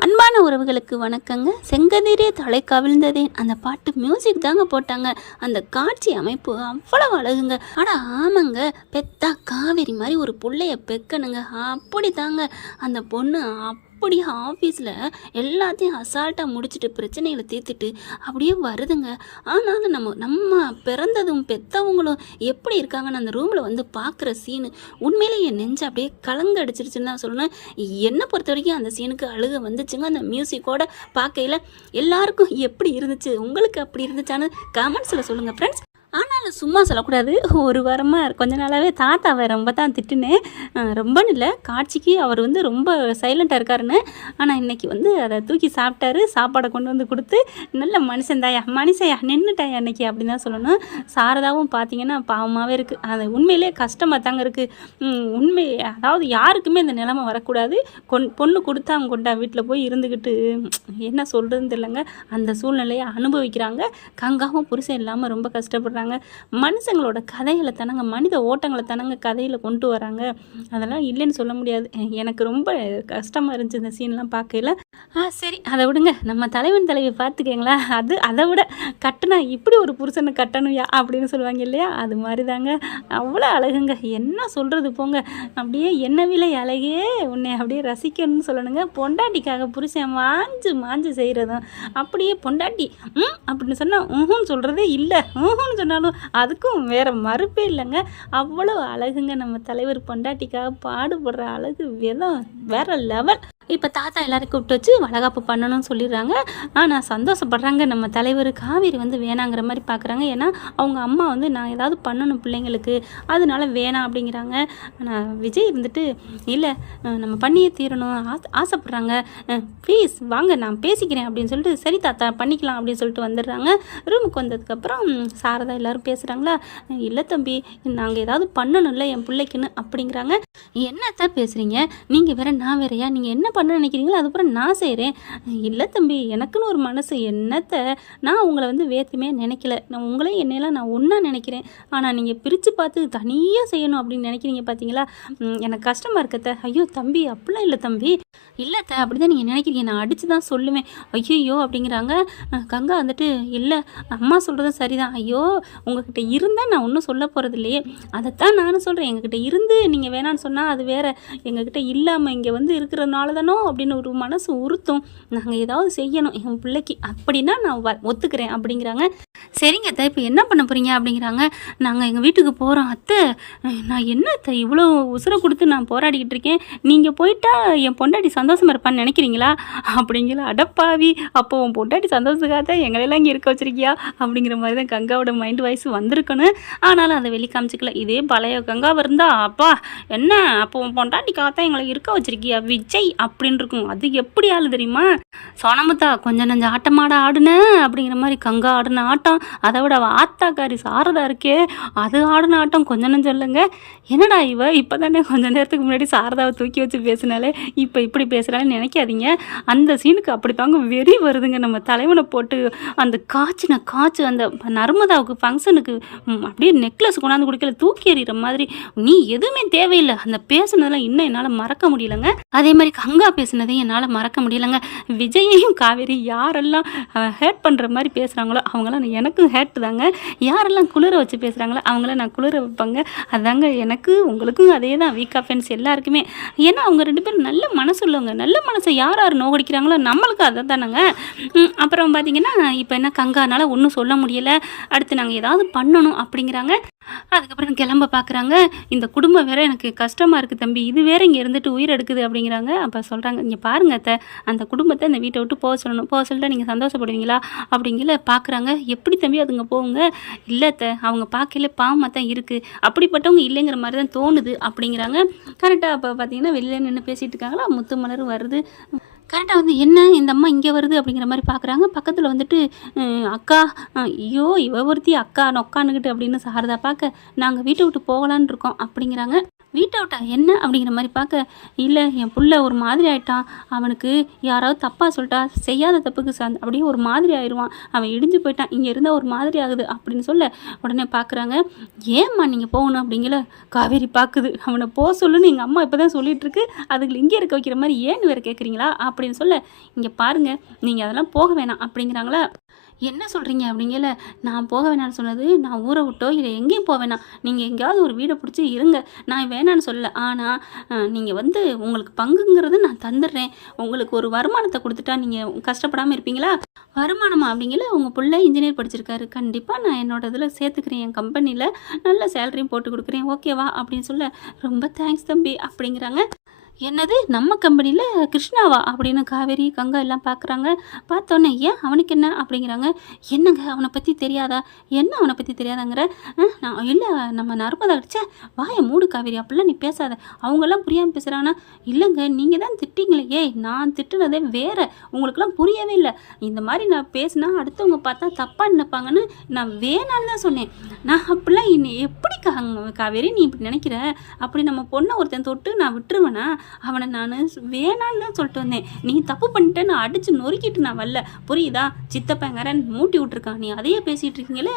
அன்பான உறவுகளுக்கு வணக்கங்க. செங்கதிரே தலை கவிழ்ந்ததே. அந்த பாட்டு மியூசிக் தாங்க போட்டாங்க. அந்த காட்சி அமைப்பு அவ்வளவு அழகுங்க. அட ஆமாங்க. பெத்தா காவேரி மாதிரி ஒரு பிள்ளைய பெக்கணுங்க. அப்படி தாங்க அந்த பொண்ணு அப்படி ஆஃபீஸில் எல்லாத்தையும் அசால்ட்டாக முடிச்சுட்டு பிரச்சனைகளை தீர்த்துட்டு அப்படியே வருதுங்க. ஆனாலும் நம்ம நம்ம பிறந்ததும் பெற்றவங்களும் எப்படி இருக்காங்கன்னு அந்த ரூமில் வந்து பார்க்குற சீனு உண்மையிலே என் நெஞ்சு அப்படியே கலந்து அடிச்சிருச்சுன்னு தான் சொல்லணும். என்னை பொறுத்த வரைக்கும் அந்த சீனுக்கு அழுக வந்துச்சுங்க. அந்த மியூசிக்கோட பார்க்கையில் எல்லாருக்கும் எப்படி இருந்துச்சு? உங்களுக்கு அப்படி இருந்துச்சான்னு கமெண்ட்ஸில் சொல்லுங்கள் ஃப்ரெண்ட்ஸ் சும்மா சொல்லக்கூடாது. ஒரு வாரமாக கொஞ்ச நாளாகவே தாத்தாவை ரொம்ப தான் திட்டுனேன் ரொம்பன்னு இல்லை காட்சிக்கு அவர் வந்து ரொம்ப சைலண்ட்டாக இருக்காருன்னு. ஆனால் இன்னைக்கு வந்து அதை தூக்கி சாப்பிட்டாரு சாப்பாடை கொண்டு வந்து கொடுத்து நல்ல மனுஷன்தாயா மனுஷையா நின்றுட்டாயா அன்றைக்கி அப்படின்னு தான் சொல்லணும். சாரதாவும் பார்த்தீங்கன்னா பாவமாகவே இருக்குது அது உண்மையிலே கஷ்டமாக தாங்க இருக்குது உண்மை அதாவது யாருக்குமே இந்த நிலைமை வரக்கூடாது. கொன் பொண்ணு கொடுத்தா அவங்க கொண்டா வீட்டில் போய் இருந்துக்கிட்டு என்ன சொல்கிறதுன்னு தெரியலங்க. அந்த சூழ்நிலையை அனுபவிக்கிறாங்க. கங்காவும் புருஷன் இல்லாமல் ரொம்ப கஷ்டப்படுறாங்க. மனுஷங்களோட கதைகளை தானங்க மனித ஓட்டங்களை தானங்க கதையில் கொண்டு வராங்க. அதெல்லாம் இல்லைன்னு சொல்ல முடியாது. எனக்கு ரொம்ப கஷ்டமாக இருந்துச்சு இந்த சீன்லாம் பார்க்கையில. ஆ சரி அதை விடுங்க. நம்ம தலைவன் தலைவி பார்த்துக்கங்களா? அது அதை விட கட்டினா இப்படி ஒரு புருஷனை கட்டணும்யா அப்படின்னு சொல்லுவாங்க இல்லையா? அது மாதிரி தாங்க அவ்வளோ அழகுங்க. என்ன சொல்கிறது போங்க. அப்படியே என்ன விலை அழகே உன்னை அப்படியே ரசிக்கணும்னு சொல்லணுங்க. பொண்டாட்டிக்காக புருஷன் மாஞ்சு மாஞ்சு செய்கிறதும் அப்படியே பொண்டாட்டி ம் அப்படின்னு சொன்னால் ஊஹுன்னு சொல்கிறதே இல்லை. ஊஹுன்னு சொன்னாலும் அதுக்கும் வேறு மறுப்பே இல்லைங்க. அவ்வளோ அழகுங்க நம்ம தலைவர் பொண்டாட்டிக்காக பாடுபடுற அழகு விதம் வேற லெவல் இப்போ தாத்தா எல்லாரும் கூப்பிட்டு வச்சு வளகாப்பு பண்ணணும்னு சொல்லிடுறாங்க. ஆனால் சந்தோஷப்படுறாங்க. நம்ம தலைவர் காவேரி வந்து வேணாங்கிற மாதிரி பார்க்குறாங்க ஏன்னா அவங்க அம்மா வந்து நான் ஏதாவது பண்ணணும் பிள்ளைங்களுக்கு. அதனால வேணாம் அப்படிங்கிறாங்க. ஆனால் விஜய் இருந்துட்டு இல்லை நம்ம பண்ணியே தீரணும். ஆசை ஆசைப்படுறாங்க. ப்ளீஸ் வாங்க நான் பேசிக்கிறேன். அப்படின்னு சொல்லிட்டு சரி தாத்தா பண்ணிக்கலாம். அப்படின்னு சொல்லிட்டு வந்துடுறாங்க. ரூமுக்கு வந்ததுக்கப்புறம் சாரதா எல்லாரும் பேசுகிறாங்களா இல்லை தம்பி நாங்கள் ஏதாவது பண்ணணும்ல என் பிள்ளைக்குன்னு. அப்படிங்கிறாங்க. என்னத்தான் பேசுகிறீங்க நீங்கள் வேற நான் வேறையா? நீங்கள் என்ன பண்ண நினைக்கிறீங்களோ அதுக்கப்புறம் நான் செய்கிறேன் இல்லை தம்பி எனக்குன்னு ஒரு மனசு என்னத்தை நான் உங்களை வந்து வேற்றுமே நினைக்கல. நான் உங்களையும் என்னையெல்லாம் நான் ஒன்றா நினைக்கிறேன். ஆனால் நீங்கள் பிரித்து பார்த்து தனியாக செய்யணும் அப்படின்னு நினைக்கிறீங்க பார்த்தீங்களா எனக்கு கஷ்டமாக இருக்கத்த. ஐயோ தம்பி அப்படிலாம் இல்லை தம்பி. இல்லைத்த அப்படி தான் நீங்கள் நினைக்கிறீங்க. நான் அடித்து தான் சொல்லுவேன். ஐயோ அப்படிங்கிறாங்க. கங்கா வந்துட்டு இல்லை அம்மா சொல்கிறது சரிதான். ஐயோ உங்ககிட்ட இருந்தால் நான் ஒன்றும் சொல்ல போகிறது இல்லையே அதைத்தான் நானும் சொல்கிறேன் எங்ககிட்ட இருந்து நீங்கள் வேணான்னு சொன்னால் அது வேற. எங்ககிட்ட இல்லாமல் இங்கே வந்து இருக்கிறதுனால தானோ அப்படின்னு ஒரு மனசு உறுத்தும். நாங்கள் ஏதாவது செய்யணும். என் பிள்ளைக்கு அப்படின்னா நான் ஒத்துக்கிறேன். அப்படிங்கிறாங்க. சரிங்க அத்தை. இப்போ என்ன பண்ண போகிறீங்க அப்படிங்கிறாங்க. நாங்கள் எங்கள் வீட்டுக்கு போகிறோம் அத்தை. நான் என்ன அத்தை? இவ்வளோ உசுரை கொடுத்து நான் போராடிக்கிட்டு இருக்கேன். நீங்கள் போயிட்டா என் பொண்டாட்டி சந்தோஷமா சந்தோஷமாக இருப்பான்னு நினைக்கிறீங்களா? அப்படிங்கிற அடப்பாவி. அப்போ உன் பொண்டாட்டி சந்தோஷத்துக்காக தான் எங்களெல்லாம் இங்கே இருக்க வச்சிருக்கியா? அப்படிங்கிற மாதிரி தான் கங்காவோட மைண்ட் வாய்ஸ் வந்திருக்கணும் ஆனாலும் அதை வெளி காமிச்சிக்கல. இதே பழைய கங்காவை இருந்தா அப்பா என்ன? அப்போ உன் பொண்டாட்டிக்காக தான் எங்களை இருக்க வச்சிருக்கியா? விஜய் அப்படின்னு இருக்கும் அது எப்படி ஆளு தெரியுமா? சோனமுத்தா கொஞ்சம் நஞ்ச ஆட்டமாட ஆடுன. அப்படிங்கிற மாதிரி கங்கா ஆடின ஆட்டம். அதை விட ஆத்தாக்காரி சாரதா இருக்கே. அது ஆடின ஆட்டம் கொஞ்சம் நஞ்சம் இல்லைங்க. என்னடா இவ? இப்போ தானே கொஞ்ச நேரத்துக்கு முன்னாடி சாரதாவை தூக்கி வச்சு பேசினாலே இப்போ இப்படி பேசுகிறான்னு நினைக்காதீங்க. அந்த சீனுக்கு அப்படி தாங்க வெறி வருதுங்க. நம்ம தலைவனை போட்டு அந்த காய்ச்சின காய்ச்சி அந்த நர்மதாவுக்கு ஃபங்க்ஷனுக்கு அப்படியே நெக்லஸ் கொண்டாந்து குடிக்கல தூக்கி எறிகிற மாதிரி. நீ எதுவுமே தேவையில்லை. அந்த பேசுனதெல்லாம் இன்னும் என்னால் மறக்க முடியலங்க. அதே மாதிரி கங்கா பேசுனதையும் என்னால் மறக்க முடியலங்க. விஜயையும் காவேரி யாரெல்லாம் ஹேட் பண்ணுற மாதிரி பேசுகிறாங்களோ அவங்களாம் எனக்கும் ஹேட் தாங்க. யாரெல்லாம் குளிர வச்சு பேசுகிறாங்களோ அவங்கள நான் குளிர வைப்பாங்க. அதாங்க எனக்கு உங்களுக்கும் அதே தான் வீக்கா ஃப்ரெண்ட்ஸ் எல்லாருக்குமே. ஏன்னா அவங்க ரெண்டு பேரும் நல்ல மனசு உள்ளவங்க நல்ல மனசை யார் யார் நோகடிக்கிறாங்களோ நம்மளுக்கு அதை தானேங்க அப்புறம் பார்த்தீங்கன்னா இப்போ என்ன கங்கானால் ஒன்றும் சொல்ல முடியலை. அடுத்து நாங்கள் ஏதாவது பண்ணணும் அப்படிங்கிறாங்க. அதுக்கப்புறம் கிளம்ப பார்க்குறாங்க இந்த குடும்பம் வேற எனக்கு கஷ்டமாக இருக்குது தம்பி. இது வேற இங்கே இருந்துட்டு உயிர் எடுக்குது அப்படிங்கிறாங்க. அப்போ சொல்கிறாங்க இங்கே பாருங்க அத்தை. அந்த குடும்பத்தை இந்த வீட்டை விட்டு போக சொல்லணும். போக சொல்லிட்டு நீங்கள் சந்தோஷப்படுவீங்களா? அப்படிங்கிற பார்க்குறாங்க எப்படி தம்பி அதுங்க போவுங்க இல்லை அத்தை. அவங்க பார்க்கல பாவமாக தான் இருக்குது அப்படிப்பட்டவங்க இல்லைங்கிற மாதிரி தான் தோணுது. அப்படிங்கிறாங்க. கரெக்டாக அப்போ பார்த்தீங்கன்னா வெளியில் நின்று பேசிகிட்டு இருக்காங்களா? முத்து மலரும் வருது. கரெக்டாக வந்து என்ன இந்த அம்மா இங்கே வருது அப்படிங்கிற மாதிரி பார்க்குறாங்க பக்கத்தில் வந்துட்டு அக்கா ஐயோ இவ ஒருத்தி அக்கா நொக்கானுக்கிட்டு அப்படின்னு சாரதா பார்க்க நாங்கள் வீட்டை விட்டு போகலான்னு இருக்கோம் அப்படிங்கிறாங்க. வீட்டை விட்டா என்ன? அப்படிங்கிற மாதிரி பார்க்க இல்லை என் புள்ள ஒரு மாதிரி ஆயிட்டான். அவனுக்கு யாராவது தப்பாக சொல்லிட்டா செய்யாத தப்புக்கு சார் அப்படியே ஒரு மாதிரி ஆயிடுவான் அவன் இடிஞ்சு போயிட்டான். இங்கே இருந்தால் ஒரு மாதிரி ஆகுது அப்படின்னு சொல்ல உடனே பார்க்குறாங்க ஏம்மா நீங்கள் போகணும்? அப்படிங்கிற காவேரி பார்க்குது. அவனை போக சொல்லுன்னு எங்கள் அம்மா இப்போ தான் சொல்லிகிட்ருக்கு இருக்கு அதுக்கு இங்கே இருக்க வைக்கிற மாதிரி ஏன்னு வேறு கேட்குறீங்களா? அப்படின்னு சொல்ல இங்கே பாருங்கள் நீங்கள் அதெல்லாம் போக வேணாம். அப்படிங்கிறாங்களா? என்ன சொல்கிறீங்க அப்படிங்கல நான் போக வேணாம்னு சொன்னது நான் ஊரை விட்டோ இல்லை எங்கேயும் போக வேணாம். நீங்கள் எங்கேயாவது ஒரு வீடை பிடிச்சி இருங்க. நான் வேணான்னு சொல்லலை. ஆனால் நீங்கள் வந்து உங்களுக்கு பங்குங்கிறது நான் தந்துடுறேன். உங்களுக்கு ஒரு வருமானத்தை கொடுத்துட்டா நீங்கள் கஷ்டப்படாமல் இருப்பீங்களா? வருமானமா? அப்படிங்கல உங்கள் பிள்ளை இன்ஜினியர் படிச்சிருக்காரு. கண்டிப்பாக நான் என்னோட இதில் சேர்த்துக்கிறேன். என் கம்பெனியில் நல்ல சேலரியும் போட்டு கொடுக்குறேன். ஓகேவா? அப்படின்னு சொல்ல ரொம்ப தேங்க்ஸ் தம்பி. அப்படிங்கிறாங்க. என்னது? நம்ம கம்பெனியில் கிருஷ்ணாவா? அப்படின்னு காவேரி கங்கா எல்லாம் பார்க்குறாங்க பார்த்தோன்னே ஏன் அவனுக்கு என்ன? அப்படிங்கிறாங்க. என்னங்க? அவனை பற்றி தெரியாதா? என்ன அவனை பற்றி தெரியாதாங்கிற? நான் இல்லை நம்ம நர்மதா அடிச்சா வாயை மூடு காவேரி அப்படிலாம் நீ பேசாத. அவங்கெல்லாம் புரியாமல் பேசுகிறாங்கன்னா இல்லைங்க நீங்கள் தான் திட்டிங்களே. ஏய் நான் திட்டுனதே வேறு. உங்களுக்குலாம் புரியவே இல்லை. இந்த மாதிரி நான் பேசினா அடுத்தவங்க பார்த்தா தப்பாக நினைப்பாங்கன்னு நான் வேணான்னு தான் சொன்னேன். நான் அப்படிலாம் என்ன எப்படி காவேரி நீ இப்படி நினைக்கிற? அப்படி நம்ம பொண்ணை ஒருத்தன் தொட்டு நான் விட்டுருவேனா? அவனை நான் வேணான்னு சொல்லிட்டு வந்தேன். நீ தப்பு பண்ணிட்ட நான் அடித்து நொறுக்கிட்டு நான் வரல. புரியுதா? சித்தப்பங்காரன் மூட்டி விட்ருக்கான் நீ அதையே பேசிகிட்டு இருக்கீங்களே?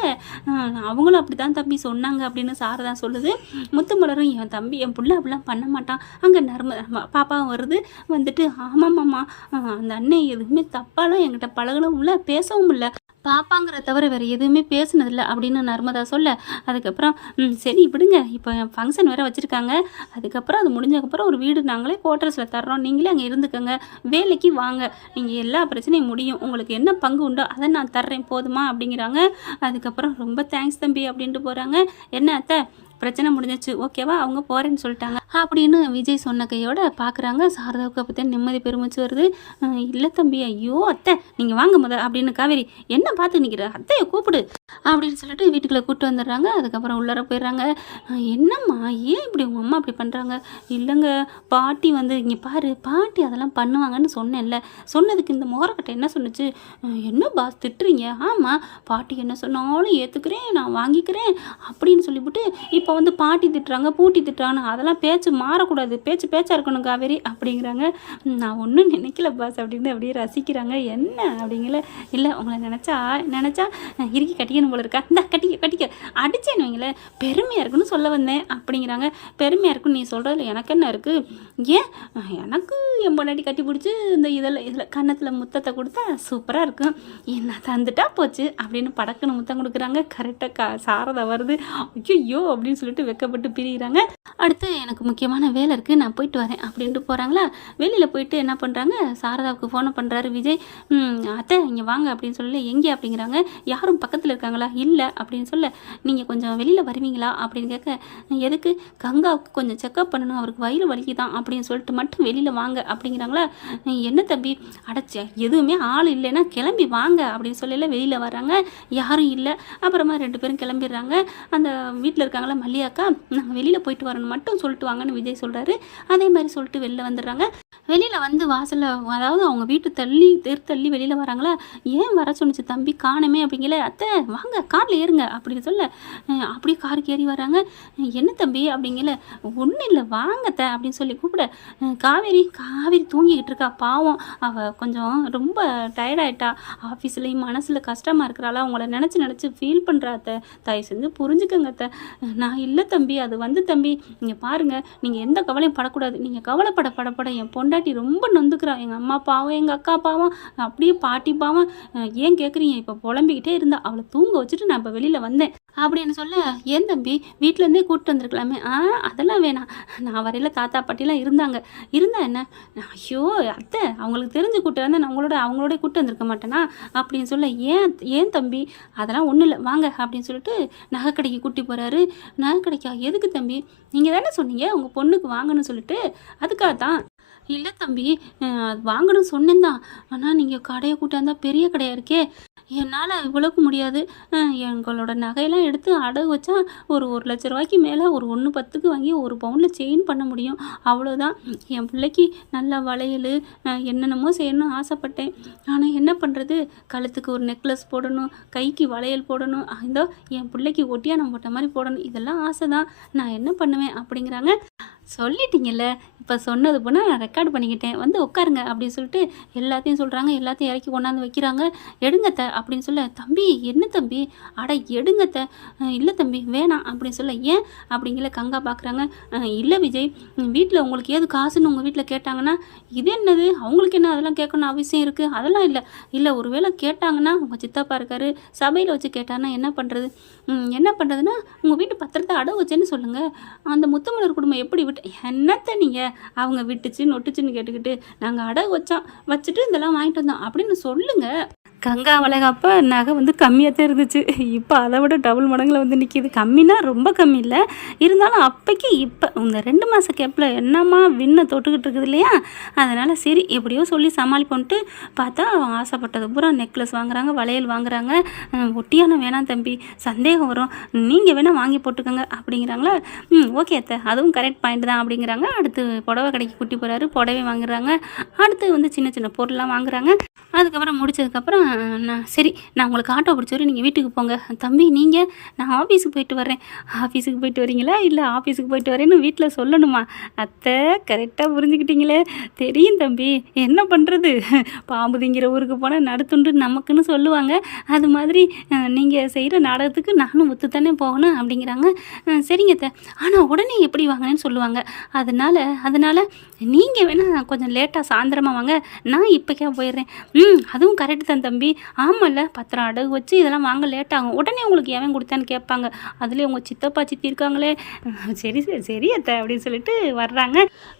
அவங்களும் அப்படி தான் தம்பி சொன்னாங்க அப்படின்னு சாரதா சொல்லுது. முத்துமலரும் என் தம்பி என் பிள்ளை அப்படிலாம் பண்ண மாட்டான். அங்கே நர்ம பாப்பாவும் வருது. வந்துட்டு ஆமாம்மாம்மா அஹ் அந்த அண்ணன் எதுவுமே தப்பாலாம் என்கிட்ட பழகலாம் இல்லை பேசவும் இல்லை. பாப்பாங்கிற தவிர வேறு எதுவுமே பேசுனதில்ல அப்படின்னு நர்மதா சொல்ல. அதுக்கப்புறம் சரி விடுங்க. இப்போ ஃபங்க்ஷன் வேறு வச்சுருக்காங்க. அதுக்கப்புறம் அது முடிஞ்சதுக்கப்புறம் ஒரு வீடு நாங்களே குவார்ட்டர்ஸில் தர்றோம். நீங்களே அங்கே இருந்துக்கோங்க. வேலைக்கு வாங்க. நீங்கள் எல்லா பிரச்சனையும் முடியும். உங்களுக்கு என்ன பங்கு உண்டோ அதை நான் தர்றேன். போதுமா? அப்படிங்கிறாங்க. அதுக்கப்புறம் ரொம்ப தேங்க்ஸ் தம்பி அப்படின்ட்டு போகிறாங்க என்ன அத்தை? பிரச்சனை முடிஞ்சிச்சு ஓகேவா? அவங்க போகிறேன்னு சொல்லிட்டாங்க. அப்படின்னு விஜய் சொன்ன கையோட பார்க்குறாங்க சாரதாவுக்கு அப்போ நிம்மதி பெருமிச்சு வருது. இல்லை தம்பி ஐயோ அத்தை நீங்கள் வாங்க முத அப்படின்னு காவேரி என்ன பார்த்து நிற்கிற அத்தையை கூப்பிடு அப்படின்னு சொல்லிட்டு வீட்டுக்குள்ளே கூப்பிட்டு வந்துடுறாங்க. அதுக்கப்புறம் உள்ளார போயிடுறாங்க. என்னம்மா ஏன் இப்படி உங்கள் அம்மா அப்படி பண்ணுறாங்க இல்லைங்க பாட்டி வந்து இங்கே பாரு பாட்டி அதெல்லாம் பண்ணுவாங்கன்னு சொன்னேன்ல. சொன்னதுக்கு இந்த மோரக்கட்டை என்ன சொன்னுச்சு? என்ன பாஸ் திட்டுறீங்க? ஆமாம் பாட்டி என்ன சொன்னாலும் ஏற்றுக்கிறேன் நான் வாங்கிக்கிறேன் அப்படின்னு சொல்லிவிட்டு இப்போ வந்து பாட்டி திட்டுறாங்க பூட்டி திட்டுறாங்க. அதெல்லாம் பேச்சு மாறக்கூடாது. பேச்சு பேச்சாக இருக்கணும் காவேரி அப்படிங்கிறாங்க. நான் ஒன்றும் நினைக்கல பாஸ் அப்படின்னு அப்படியே ரசிக்கிறாங்க. என்ன? அப்படிங்கல. இல்லை உங்களை நினச்சா நினச்சா இறுக்கி கட்டிக்கணும் போல இருக்கா? இந்த கட்டிக்க கட்டிக்க. அடிச்சேன்னு வைங்களேன். பெருமையாக இருக்குன்னு சொல்ல வந்தேன். அப்படிங்கிறாங்க. பெருமையாக இருக்குன்னு நீ சொல்கிறதுல எனக்கு என்ன இருக்குது ஏன்? எனக்கு என் பொண்டாட்டி கட்டி பிடிச்சி இந்த இதில் இதில் கன்னத்தில் முத்தத்தை கொடுத்தா சூப்பராக இருக்கும். என்ன தந்துட்டா போச்சு? அப்படின்னு படக்குன்னு முத்தம் கொடுக்குறாங்க. கரெக்டாக கா சாரதா வருது. ஐயோ அப்படின்னு சொல்லிட்டு வெக்கப்பட்டு பிரிகிறாங்க அடுத்து எனக்கு முக்கியமான வேலை இருக்குது நான் போயிட்டு வரேன் அப்படின்ட்டு போகிறாங்களா வெளியில் போயிட்டு என்ன பண்ணுறாங்க சாரதாவுக்கு ஃபோனை பண்ணுறாரு விஜய். அத்தை இங்கே வாங்க அப்படின்னு சொல்லி எங்கே? அப்படிங்கிறாங்க. யாரும் பக்கத்தில் இருக்காங்களா? இல்லை அப்படின்னு சொல்ல. நீங்கள் கொஞ்சம் வெளியில் வருவீங்களா? அப்படின்னு கேட்க. எதுக்கு? கங்காவுக்கு கொஞ்சம் செக்கப் பண்ணணும். அவருக்கு வயிறு வலிக்குதான் அப்படின்னு சொல்லிட்டு மட்டும் வெளியில் வாங்க அப்படிங்கிறாங்களா? என்ன தம்பி? அடைச்ச எதுவுமே ஆள் இல்லைன்னா கிளம்பி வாங்க அப்படின்னு சொல்லல. வெளியில் வராங்க யாரும் இல்லை. அப்புறமா ரெண்டு பேரும் கிளம்பிடுறாங்க. அந்த வீட்டில் இருக்காங்களா மல்லியாக்கா நாங்கள் வெளியில் போயிட்டு வரணும் மட்டும் சொல்லிட்டு வாங்கன்னு விஜய் சொல்கிறாரு அதே மாதிரி சொல்லிட்டு வெளில வந்துடுறாங்க. வெளியில் வந்து வாசலில் அதாவது அவங்க வீட்டு தள்ளி தெரு தள்ளி வெளியில் வராங்களா? ஏன் வர சொன்னிச்சு தம்பி? காணுமே அப்படிங்கல அத்தை வாங்க காரில் ஏறுங்க அப்படின்னு சொல்ல அப்படியே காருக்கு ஏறி வராங்க என்ன தம்பி அப்படிங்கல ஒன்றும் இல்லை வாங்கத்த அப்படின்னு சொல்லி கூப்பிட காவேரி காவேரி தூங்கிக்கிட்டு இருக்கா. பாவம் அவள் கொஞ்சம் ரொம்ப டயர்டாயிட்டா ஆஃபீஸ்லேயும் மனசில் கஷ்டமாக இருக்கிறாளா? அவங்கள நினச்சி நினச்சி ஃபீல் பண்ணுறா அத்தை. தயவு செஞ்சு புரிஞ்சுக்கங்க அத்தை. நான் இல்லை தம்பி அது வந்து தம்பி நீங்கள் பாருங்கள் நீங்கள் எந்த கவலையும் படக்கூடாது. நீங்கள் கவலைப்பட படப்பட என் பொண்டாட்டி ரொம்ப நொந்துக்கிறா. எங்கள் அம்மா பாவம் எங்கள் அக்கா பாவம் அப்படியே பாட்டி பாவம். ஏன் கேட்குறீங்க இப்போ புலம்பிக்கிட்டே இருந்தா அவளை தூங்க வச்சுட்டு நான் இப்போ வெளியில் வந்தேன். அப்படின்னு சொல்ல ஏன் தம்பி வீட்டிலேருந்தே கூப்பிட்டு வந்திருக்கலாமே? ஆ அதெல்லாம் வேணாம். நான் வரையில் தாத்தா பாட்டிலாம் இருந்தாங்க. இருந்தா என்ன? ஐயோ அத்தை அவங்களுக்கு தெரிஞ்சு கூட்டு வந்தேன். நான் அவங்களோட அவங்களோட கூட்டு வந்திருக்க மாட்டேனா? அப்படின்னு சொல்ல ஏன் ஏன் தம்பி? அதெல்லாம் ஒன்றும் இல்லை. வாங்க அப்படின்னு சொல்லிட்டு நகைக்கடைக்கு கூட்டி போகிறாரு நகைக்கடைக்கா எதுக்கு தம்பி? நீங்கள் தானே சொன்னீங்க உங்கள் பொண்ணுக்கு வாங்கன்னு சொல்லிட்டு. அதுக்காக தான். இல்லை தம்பி வாங்கணும் வாங்கணும்னு சொன்னேன் தான். ஆனால் நீங்கள் கடையை கூட்டாந்தா பெரிய கடையாக இருக்கே? என்னால் இவ்வளோக்கு முடியாது. எங்களோட நகையெல்லாம் எடுத்து அடகு வச்சா ஒரு ஒரு லட்ச ரூபாய்க்கு மேலே ஒரு ஒன்று பத்துக்கு வாங்கி ஒரு பவுனில் செயின் பண்ண முடியும். அவ்வளோதான் என் பிள்ளைக்கு நல்ல வளையல் என்னென்னமோ செய்யணும்னு ஆசைப்பட்டேன். ஆனால் என்ன பண்ணுறது கழுத்துக்கு ஒரு நெக்லஸ் போடணும் கைக்கு வளையல் போடணும். இதோ என் பிள்ளைக்கு ஒட்டியானம் போட்ட மாதிரி போடணும். இதெல்லாம் ஆசை தான் நான் என்ன பண்ணுவேன் அப்படிங்கிறாங்க. சொல்லிட்டீங்கல்ல இப்போ சொன்னது போனால் நான் ரெக்கார்ட் பண்ணிக்கிட்டேன். வந்து உட்காருங்க அப்படின்னு சொல்லிட்டு எல்லாத்தையும் சொல்கிறாங்க எல்லாத்தையும் இறக்கி கொண்டாந்து வைக்கிறாங்க. எடுங்கத்த அப்படின்னு சொல்ல தம்பி என்ன தம்பி? அட எடுங்கத்த இல்லை தம்பி வேணாம் அப்படின்னு சொல்ல ஏன் அப்படிங்கிற கங்கா பார்க்குறாங்க இல்லை விஜய் வீட்டில் உங்களுக்கு ஏது காசுன்னு உங்கள் வீட்டில் கேட்டாங்கன்னா இது என்னது? அவங்களுக்கு என்ன அதெல்லாம் கேட்கணும் அவசியம் இருக்குது அதெல்லாம் இல்லை. இல்லை ஒருவேளை கேட்டாங்கன்னா உங்கள் சித்தப்பா இருக்காரு சபையில் வச்சு கேட்டாங்கன்னா என்ன பண்ணுறது என்ன பண்ணுறதுன்னா உங்கள் வீட்டு பத்திரத்தை அடவு வச்சேன்னு சொல்லுங்கள் அந்த முத்தமிழர் குடும்பம் எப்படி அவங்ககிட்ட என்னத்தை நீங்கள் அவங்க விட்டுச்சு நொட்டுச்சுன்னு கேட்டுக்கிட்டு நாங்கள் அடகு வச்சோம் வச்சுட்டு இதெல்லாம் வாங்கிட்டு வந்தோம் அப்படின்னு சொல்லுங்கள் கங்கா வளகாப்ப நகை வந்து கம்மியாக தான் இருந்துச்சு. இப்போ அதை விட டபுள் மடங்கில் வந்து நிற்கிது கம்மினா ரொம்ப கம்மி இல்லை. இருந்தாலும் அப்போக்கி இப்போ இந்த ரெண்டு மாத கேப்பில் என்னம்மா விண்ணை தொட்டுக்கிட்டு இருக்குது இல்லையா? அதனால் சரி எப்படியோ சொல்லி சமாளிப்போன்ட்டு பார்த்தா ஆசைப்பட்டது பூரா நெக்லஸ் வாங்குறாங்க வளையல் வாங்குறாங்க. ஒட்டியான வேணாம் தம்பி. சந்தேகம் வரும். நீங்கள் வேணால் வாங்கி போட்டுக்கோங்க அப்படிங்கிறாங்களா? ம் ஓகே அத்தை. அதுவும் கரெக்ட் பாயிண்ட் தான் அப்படிங்கிறாங்க. அடுத்து புடவை கடைக்கு கூட்டி போகிறாரு புடவை வாங்குறாங்க. அடுத்து வந்து சின்ன சின்ன பொருள்லாம் வாங்குறாங்க. அதுக்கப்புறம் முடிச்சதுக்கப்புறம் நான் சரி நான் உங்களுக்கு ஆட்டோ பிடிச்சவரை நீங்கள் வீட்டுக்கு போங்க. தம்பி நீங்கள் நான் ஆஃபீஸுக்கு போயிட்டு வரேன் ஆஃபீஸுக்கு போயிட்டு வரீங்களா? இல்லை ஆஃபீஸுக்கு போயிட்டு வரேன்னு வீட்டில் சொல்லணுமா? அத்தை கரெக்டாக புரிஞ்சுக்கிட்டீங்களே. தெரியும் தம்பி என்ன பண்ணுறது பாம்பு திங்கிற ஊருக்கு போனால் நடத்துண்டு நமக்குன்னு சொல்லுவாங்க. அது மாதிரி நீங்கள் செய்கிற நாடகத்துக்கு நானும் ஒத்து தானே போகணும் அப்படிங்கிறாங்க. சரிங்க அத்தை. ஆனால் உடனே எப்படி வாங்கினேன்னு சொல்லுவாங்க. அதனால் அதனால் நீங்கள் வேணால் கொஞ்சம் லேட்டாக சாயந்தரமாக வாங்க. நான் இப்போக்கே போயிடுறேன். ம் அதுவும் கரெக்டு தான் தம்பி. ஆமாம்ல பத்திரம் அடகு வச்சு இதெல்லாம் வாங்க லேட் ஆகும். உடனே உங்களுக்கு எவன் கொடுத்தான்னு கேட்பாங்க. அதுலேயே உங்கள் சித்தப்பா சித்தி இருக்காங்களே. சரி சரி சரி அத்தை அப்படின்னு சொல்லிட்டு வர்றாங்க.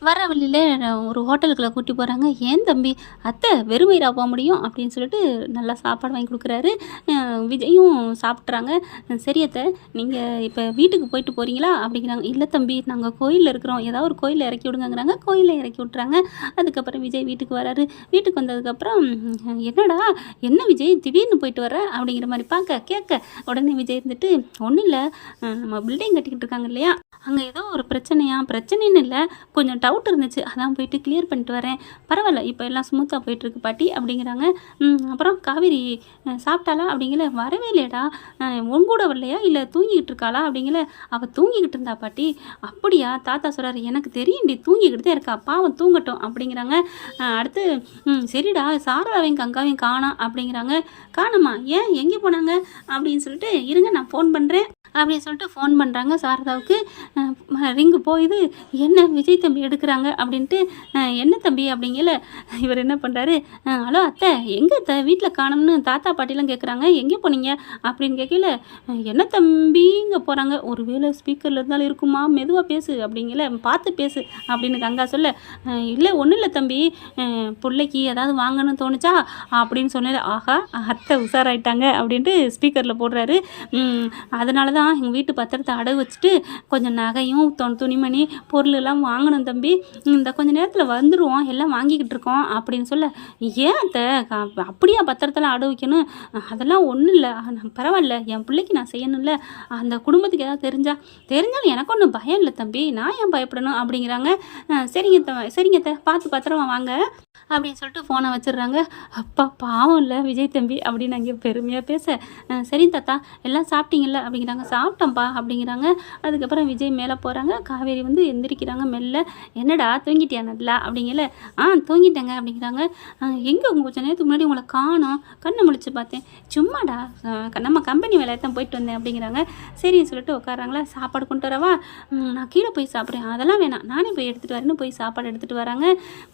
வர வழியில் ஒரு ஹோட்டலுக்குள்ள கூட்டி போகிறாங்க ஏன் தம்பி? அத்தை வெறுமைரா போக முடியும் அப்படின்னு சொல்லிட்டு நல்லா சாப்பாடு வாங்கி கொடுக்குறாரு. விஜயும் சாப்பிட்றாங்க. சரி அத்தை நீங்கள் இப்போ வீட்டுக்கு போயிட்டு போகிறீங்களா அப்படிங்கிறாங்க. இல்லை தம்பி நாங்கள் கோயிலில் இருக்கிறோம். ஏதாவது ஒரு கோயிலில் இறக்கி விடுங்கங்கிறாங்க. கோயிலில் இறக்கி விட்றாங்க அதுக்கப்புறம் விஜய் வீட்டுக்கு வராரு. வீட்டுக்கு வந்ததுக்கப்புறம் என்னடா என்ன விஜய் திடீர்னு போயிட்டு வர அப்படிங்கிற மாதிரி பார்க்க கேட்க உடனே விஜய் இருந்துட்டு ஒன்றும் இல்லை. நம்ம பில்டிங் கட்டிக்கிட்டு இருக்காங்க இல்லையா? அங்கே ஏதோ ஒரு பிரச்சனையா? பிரச்சனைன்னு இல்லை. கொஞ்சம் டவுட் இருந்துச்சு. அதான் போயிட்டு கிளியர் பண்ணிட்டு வரேன். பரவாயில்ல. இப்போ எல்லாம் ஸ்மூத்தாக போயிட்டுருக்கு பாட்டி அப்படிங்கிறாங்க. அப்புறம் காவேரி சாப்பிட்டாலா சாப்பிட்டாளா? அப்படிங்கல. வரவே இல்லையடா. உங்கூட வரலையா? இல்லை தூங்கிக்கிட்டு இருக்காளா? அப்படிங்கல. அவள் தூங்கிக்கிட்டு இருந்தா பாட்டி. அப்படியா? தாத்தா சொல்கிறார் எனக்கு தெரியும்டி தூங்கிக்கிட்டு தான் இருக்கா. பாவம் தூங்கட்டும். அப்படிங்கிறாங்க. அடுத்து சரிடா. சாராவையும் கங்காவையும் காணோம். அப்படிங்கிறாங்க. காணுமா? ஏன்? எங்கே போனாங்க? அப்படின்னு சொல்லிட்டு இருங்க நான் ஃபோன் பண்ணுறேன் அப்படின்னு சொல்லிட்டு ஃபோன் பண்ணுறாங்க சாரதாவுக்கு. ரிங்கு போயுது. என்ன விஜய் தம்பி எடுக்கிறாங்க அப்படின்ட்டு என்ன தம்பி அப்படிங்கல இவர் என்ன பண்ணுறாரு ஹலோ அத்தை எங்கே அத்தை? வீட்டில் காணோம்னு தாத்தா பாட்டிலாம் கேட்குறாங்க எங்கே போனீங்க? அப்படின்னு கேட்கல என்ன தம்பிங்க போகிறாங்க ஒரு வேளை ஸ்பீக்கரில் இருந்தாலும் இருக்குமா? மெதுவாக பேசு அப்படிங்கல. பார்த்து பேசு அப்படின்னு கங்கா சொல்ல. இல்லை ஒன்றும் இல்லை தம்பி. பிள்ளைக்கு ஏதாவது வாங்கணும்னு தோணுச்சா? அப்படின்னு சொன்னேன். ஆஹா அத்தை உஷாராயிட்டாங்க அப்படின்ட்டு ஸ்பீக்கரில் போடுறாரு. அதனால தான் எங்கள் வீட்டு பத்திரத்தை அடகு வச்சுட்டு கொஞ்சம் நகையும் தொ- துணிமணி பொருளெல்லாம் வாங்கணும் தம்பி. இந்த கொஞ்ச நேரத்தில் வந்துடுவோம் எல்லாம் வாங்கிக்கிட்டு இருக்கோம் அப்படின்னு சொல்ல ஏன் அத்தை? அப்படியா பத்திரத்தெல்லாம் அட வைக்கணும்? அதெல்லாம் ஒன்றும் இல்லை. பரவாயில்ல. என் பிள்ளைக்கு நான் செய்யணும்ல. அந்த குடும்பத்துக்கு ஏதாவது தெரிஞ்சா தெரிஞ்சாலும் எனக்கு ஒன்றும் பயம் இல்லை தம்பி. நான் ஏன் பயப்படணும்? அப்படிங்கிறாங்க. சரிங்க த சரிங்க த பார்த்து பத்திரமா வாங்க. அப்படின்னு சொல்லிட்டு ஃபோனை வச்சிடுறாங்க. அப்பா பாவம் இல்லை விஜய் தம்பி. அப்படின்னு அங்கே பெருமையாக பேச சரி தாத்தா. எல்லாம் சாப்பிட்டீங்கல்ல? அப்படிங்கிறாங்க. சாப்பிட்டோம்ப்பா அப்படிங்கிறாங்க. அதுக்கப்புறம் விஜய் மேலே போகிறாங்க காவேரி வந்து எந்திரிக்கிறாங்க மெல்ல என்னடா தூங்கிட்டியா நல்லா? அப்படிங்கல ஆ தூங்கிட்டேங்க அப்படிங்கிறாங்க. எங்கே கொஞ்சம் நேரத்துக்கு முன்னாடி உங்களை காணோம் கண்ணை முழிச்சு பார்த்தேன். சும்மாடா நம்ம கம்பெனி வேலையை தான் போயிட்டு வந்தேன் அப்படிங்கிறாங்க. சரின்னு சொல்லிட்டு உட்காராங்களா சாப்பாடு கொண்டு வரவா? நான் கீழே போய் சாப்பிட்றேன் அதெல்லாம் வேணாம் நானே போய் எடுத்துகிட்டு வரேன்னு போய் சாப்பாடு எடுத்துகிட்டு வராங்க.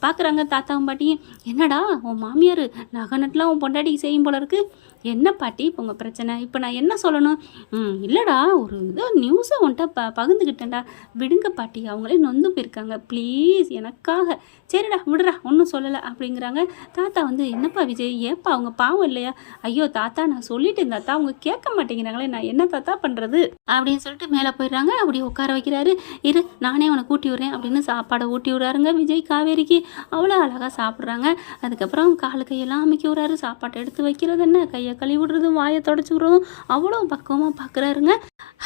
பார்க்குறாங்க தாத்தாவும் பாட்டியும். என்னடா உன் மாமியார் நகை நட்டுலாம் உன் பொண்டாட்டிக்கு செய்யும் போல இருக்குது என்ன பாட்டி இப்போ உங்கள் பிரச்சனை? இப்போ நான் என்ன சொல்லணும்? ம் இல்லைடா ஒரு இதோ நியூஸை உன்ட்ட ப பகிர்ந்துக்கிட்டேன்டா விடுங்க பாட்டி அவங்களே நொந்து போயிருக்காங்க. ப்ளீஸ் எனக்காக. சரிடா விடுறா ஒன்றும் சொல்லலை அப்படிங்கிறாங்க. தாத்தா வந்து என்னப்பா விஜய் ஏப்பா அவங்க பாவம் இல்லையா? ஐயோ தாத்தா நான் சொல்லிட்டேன் தாத்தா அவங்க கேட்க மாட்டேங்கிறாங்களே நான் என்ன தாத்தா பண்ணுறது அப்படின்னு சொல்லிட்டு மேலே போயிடுறாங்க. அப்படி உட்கார வைக்கிறாரு. இரு நானே உனக்கு கூட்டி விட்றேன் அப்படின்னு சாப்பாடை ஊட்டி விடுறாருங்க விஜய் காவேரிக்கு. அவ்வளோ அழகாக சாப்பிட்றாங்க. அதுக்கப்புறம் காலு கையெல்லாம் அமைக்க விடுறாரு. சாப்பாட்டை எடுத்து வைக்கிறது என்ன? கையை கழுவி விடுறதும் வாயை தொடச்சி விடுறதும் அவ்வளோ பக்குவமாக பார்க்குறாருங்க.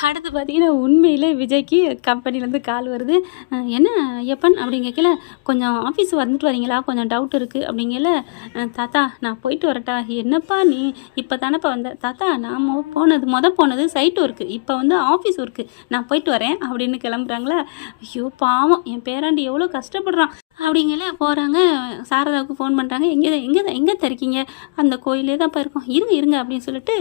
அடுத்து பார்த்தீங்கன்னா உண்மையிலே விஜய்க்கு கம்பெனிலேருந்து கால் வருது. என்ன ஐயப்பன்? அப்படிங்க கேட்கல கொஞ்சம் ஆஃபீஸ் வந்துட்டு வரீங்களா? கொஞ்சம் டவுட் இருக்குது அப்படிங்கல தாத்தா நான் போயிட்டு வரட்டா. என்னப்பா நீ இப்போ தானேப்பா வந்த? தாத்தா நான் மொ போனது மொதல் போனது சைட் ஒர்க்கு இப்போ வந்து ஆஃபீஸ் ஒர்க்கு நான் போயிட்டு வரேன் அப்படின்னு கிளம்புறாங்களா? ஐயோ பாவம். என் பேராண்டி எவ்வளோ கஷ்டப்படுறான். அப்படிங்கல போகிறாங்க சாரதாவுக்கு ஃபோன் பண்ணுறாங்க எங்கே எங்கே எங்கே இருக்கீங்க அந்த கோயிலே தான்ப்பா இருக்கோம் இருங்க இருங்க அப்படின்னு சொல்லிட்டு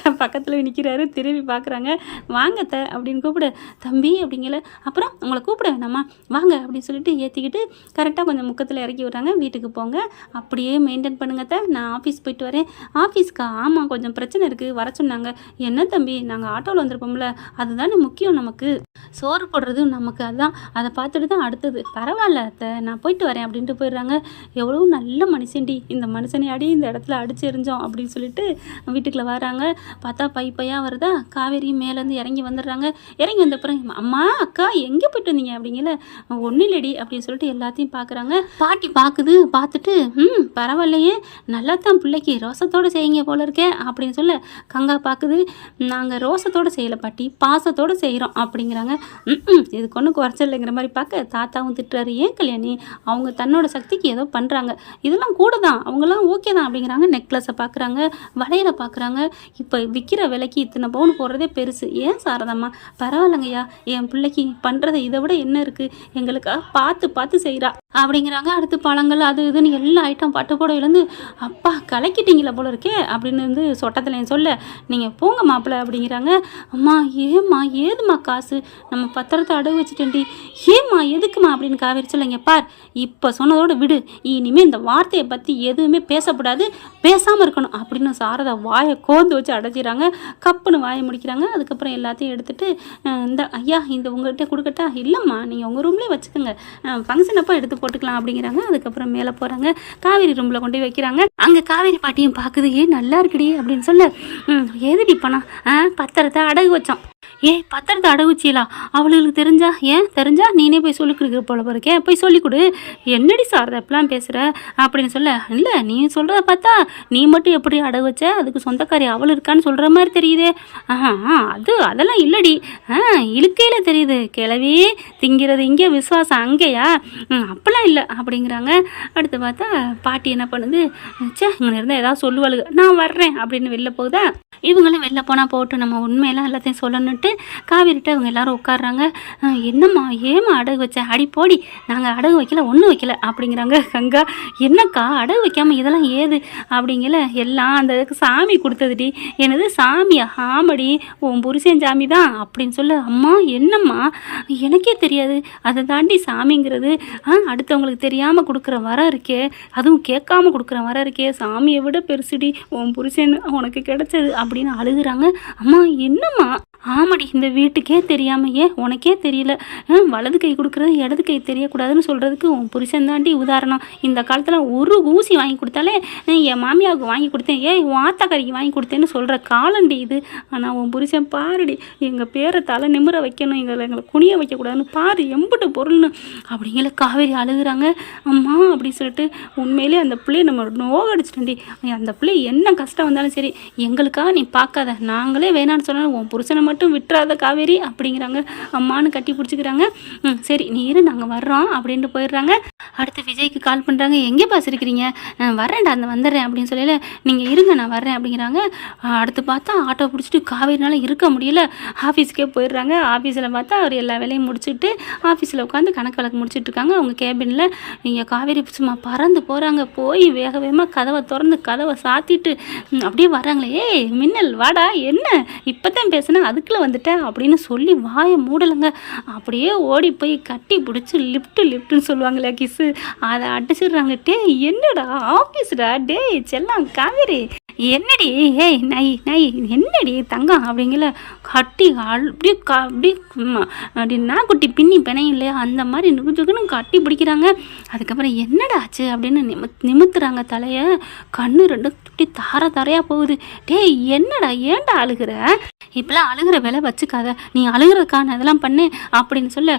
பக்கத்தில் நிற்கிறாரு திரும்பி பார்க்குறாங்க வாங்க த அப்படின்னு கூப்பிடு. தம்பி அப்படிங்கல அப்புறம் உங்களை கூப்பிட வேணாமா? வாங்க அப்படின்னு சொல்லிட்டு ஏற்றிக்கிட்டு கரெக்டாக கொஞ்சம் முக்கத்தில் இறக்கி விட்றாங்க. வீட்டுக்கு போங்க. அப்படியே மெயின்டைன் பண்ணுங்க த நான் ஆஃபீஸ் போயிட்டு வரேன். ஆஃபீஸ்க்கா? ஆமாம் கொஞ்சம் பிரச்சனை இருக்குது வர சொன்னாங்க. என்ன தம்பி? நாங்கள் ஆட்டோவில் வந்திருப்போம்ல. அதுதானே முக்கியம் நமக்கு. சோறு போடுறது நமக்கு அதுதான் அதை பார்த்துட்டு தான் அடுத்தது. பரவாயில்ல அத்தை. நான் போயிட்டு வரேன் அப்படின்ட்டு போயிடுறாங்க. எவ்வளோ நல்ல மனுஷன்டி இந்த மனுஷனை அடி இந்த இடத்துல அடிச்சு எரிஞ்சோம் அப்படின்னு சொல்லிட்டு வீட்டுக்குள்ளே வராங்க. பார்த்தா பை பையாக வருதா? காவேரி மேலேருந்து இறங்கி வந்துடுறாங்க. இறங்கி வந்த அப்புறம் அம்மா அக்கா எங்கே போயிட்டு வந்தீங்க? அப்படிங்கல. ஒன்றும் இல்லடி அப்படின்னு சொல்லிட்டு எல்லாத்தையும் பார்க்குறாங்க பாட்டி பார்க்குது பார்த்துட்டு ம் பரவாயில்லையே. நல்லா தான் பிள்ளைக்கு ரோசத்தோடு செய்யுங்க போல இருக்கே அப்படின்னு சொல்ல கங்கா பார்க்குது நாங்கள் ரோசத்தோடு செய்யலை பாட்டி பாசத்தோடு செய்கிறோம் அப்படிங்கிறாங்க. ம் இதுக்கு ஒன்றும் குறைச்சல்லைங்கிற மாதிரி பார்க்க தாத்தாவும் திட்டுறாரு. ஏன் கல்யாணி? அவங்க தன்னோட சக்திக்கு ஏதோ பண்ணுறாங்க இதெல்லாம் கூட தான் அவங்கெல்லாம் ஓகே தான் அப்படிங்கிறாங்க. நெக்லஸை பார்க்குறாங்க வளையலை பார்க்குறாங்க இப்போ விற்கிற விலைக்கு இத்தனை பவுன் போடுறதே பெருசு. ஏன் சாரதாம்மா? பரவாயில்லைங்கய்யா. என் பிள்ளைக்கு பண்ணுறது இதை விட என்ன இருக்குது எங்களுக்காக பார்த்து பார்த்து செய்கிறா அப்படிங்கிறாங்க. அடுத்து பழங்கள் அது இதுன்னு எல்லா ஐட்டம் பட்டு புடவையிலேருந்து அப்பா கலக்கிட்டீங்களா போல இருக்கே அப்படின்னு வந்து சொட்டத்தில் சொல்ல நீங்கள் போங்க மாப்பிள்ளை அப்படிங்கிறாங்க. அம்மா ஏம்மா ஏதும்மா காசு? நம்ம பத்திரத்தை அடகு வச்சுட்டேன்டி. ஏம்மா எதுக்குமா அப்படின்னு காவேரி சொல்லுங்க பார் இப்போ சொன்னதோடு விடு. இனிமேல் இந்த வார்த்தையை பற்றி எதுவுமே பேசக்கூடாது பேசாமல் இருக்கணும் அப்படின்னு சாரதா வாயை கோந்து வச்சு அடைச்சிடுறாங்க கப்புன்னு வாயை முடிக்கிறாங்க. அதுக்கப்புறம் எல்லாத்தையும் எடுத்துகிட்டு இந்த ஐயா இந்த உங்கள்கிட்ட கொடுக்கட்டா? இல்லைம்மா நீங்கள் உங்கள் ரூம்லேயே வச்சுக்கோங்க. ஃபங்க்ஷன் அப்போ எடுத்து போட்டுக்கலாம் அப்படிங்கிறாங்க. அதுக்கப்புறம் மேலே போகிறாங்க காவேரி ரூமில் கொண்டு போய் வைக்கிறாங்க. அங்கே காவேரி பாட்டியும் பார்க்குது. ஏ நல்லா இருக்குடி அப்படின்னு சொல்ல ம் ஏதுடி பணம்? பத்திரத்தை அடகு வச்சோம். ஏய் பத்திரத்தை அடகுச்சியலா அவளுக்கு தெரிஞ்சா ஏன் தெரிஞ்சா நீனே போய் சொல்லி கொடுக்குற போல போறக்கே போய் சொல்லி கொடு என்னடி சார் எப்பெல்லாம் பேசுகிற அப்படின்னு சொல்ல இல்லை நீ சொல்கிறத பார்த்தா நீ மட்டும் எப்படி அடகு வச்ச? அதுக்கு சொந்தக்காரி அவள் இருக்கான்னு சொல்கிற மாதிரி தெரியுதே. ஆஹா அது அதெல்லாம் இல்லடி. ஆ இழுக்கையில் தெரியுது. கிளவி திங்கிறது இங்கே விசுவாசம் அங்கேயா? அப்போல்லாம் அப்பெல்லாம் இல்லை அப்படிங்கிறாங்க. அடுத்து பார்த்தா பாட்டி என்ன பண்ணுது? சே இங்கே இருந்தால் ஏதாவது சொல்லுவாளுங்க நான் வர்றேன் அப்படின்னு வெளில போகுதா? இவங்களும் வெளில போனால் போட்டு நம்ம உண்மையெல்லாம் எல்லாத்தையும் சொல்லணும் சொல்லிட்டு காவிரிட்ட அவங்க எல்லாரும் உட்காடுறாங்க என்னம்மா ஏம்மா அடகு வச்ச? அடி போடி நாங்கள் அடகு வைக்கல ஒன்றும் வைக்கல அப்படிங்கிறாங்க கங்கா. என்னக்கா அடகு வைக்காமல் இதெல்லாம் ஏது? அப்படிங்கல எல்லாம் அந்த சாமி கொடுத்ததுடி. என்னது சாமியா? ஆமடி உன் புருஷன் சாமி தான் அப்படின்னு சொல்ல அம்மா என்னம்மா? எனக்கே தெரியாது. அதை தாண்டி சாமிங்கிறது ஆ அடுத்தவங்களுக்கு தெரியாமல் கொடுக்குற வரம் இருக்கே. அதுவும் கேட்காம கொடுக்குற வரம் இருக்கே. சாமியை விட பெருசுடி உன் புருஷன் உனக்கு கிடைச்சது அப்படின்னு அழுகுறாங்க. அம்மா என்னம்மா? ஆமாடி இந்த வீட்டுக்கே தெரியாமையே ஏன் உனக்கே தெரியல. ஆ, வலது கை கொடுக்குறது இடது கை தெரியக்கூடாதுன்னு சொல்கிறதுக்கு உன் புருஷன் தாண்டி உதாரணம். இந்த காலத்தில் ஒரு ஊசி வாங்கி கொடுத்தாலே என் மாமியாவுக்கு வாங்கி கொடுத்தேன் ஏன் உன் ஆத்தாக்காரிக்கு வாங்கி கொடுத்தேன்னு சொல்கிற காலண்டி இது. ஆனால் உன் புருஷன் பாருடி எங்கள் பேரை தலை நிமிர வைக்கணும் எங்களை எங்களை குனிய வைக்கக்கூடாதுன்னு பாரு எம்புட்டு பொருள்னு. அப்படிங்கிற காவேரி அழுகுறாங்க. அம்மா அப்படின்னு சொல்லிட்டு உண்மையிலே அந்த பிள்ளைய நம்ம நோகடிச்சிட்டேன்டி அந்த பிள்ளை என்ன கஷ்டம் வந்தாலும் சரி எங்களுக்காக நீ பார்க்காத. நாங்களே வேணான்னு சொன்னாலும் உன் புருஷனை மட்டும் விட்டுறாத காவேரி அப்படிங்கிறாங்க. அம்மான்னு கட்டி பிடிச்சிக்கிறாங்க. ம் சரி நீ இரு நாங்கள் வர்றோம் அப்படின்ட்டு போயிடுறாங்க. அடுத்து விஜய்க்கு கால் பண்ணுறாங்க எங்கே பாஸ் இருக்கிறீங்க "நான் வரேன்டா அந்த வந்துடுறேன் அப்படின்னு சொல்லல. நீங்கள் இருங்க நான் வர்றேன் அப்படிங்கிறாங்க. அடுத்து பார்த்தா ஆட்டோ பிடிச்சிட்டு காவேரினால இருக்க முடியல. ஆஃபீஸ்க்கே போயிடுறாங்க. ஆஃபீஸில் பார்த்தா அவர் எல்லா வேலையும் முடிச்சுட்டு ஆஃபீஸில் உட்காந்து கணக்கு வழக்கு முடிச்சுட்டு இருக்காங்க. அவங்க கேபினில் இங்கே காவேரி சும்மா பறந்து போகிறாங்க போய் வேக வேகமாக கதவை திறந்து கதவை சாத்திட்டு அப்படியே வராங்களே ஏய் மின்னல் வாடா என்ன? இப்போ தான் பேசுனா அதுக்குள்ளே வந்துட்டேன் அப்படின்னு சொல்லி வாயை மூடலைங்க. அப்படியே ஓடி போய் கட்டி பிடிச்சி லிஃப்ட்டு லிஃப்ட்டுன்னு சொல்லுவாங்களே கிஸ்ஸு அதை அடிச்சிடுறாங்க டே என்னடா ஆஃபீஸ்டா டேய் செல்லாம் காவேரி. என்னடி? ஏய் நை நை என்னடி தங்கம் அப்படிங்கிற கட்டி அல் அப்படியே க அப்படியே ம், அப்படி நாக்குட்டி பின்னி பிணையும் இல்லையா? அந்த மாதிரி நுகுச்சுக்குன்னு கட்டி பிடிக்கிறாங்க. அதுக்கப்புறம் என்னடா ஆச்சு அப்படின்னு நிமித் நிமித்துறாங்க தலையை. கண்ணு ரெண்டும் துட்டி தார தாரையாக போகுது. டேய் என்னடா ஏன்டா அழுகிற? இப்பெல்லாம் அழுகிற வேலை வச்சுக்காத. நீ அழுகிறதுக்கான இதெல்லாம் பண்ணு அப்படின்னு சொல்ல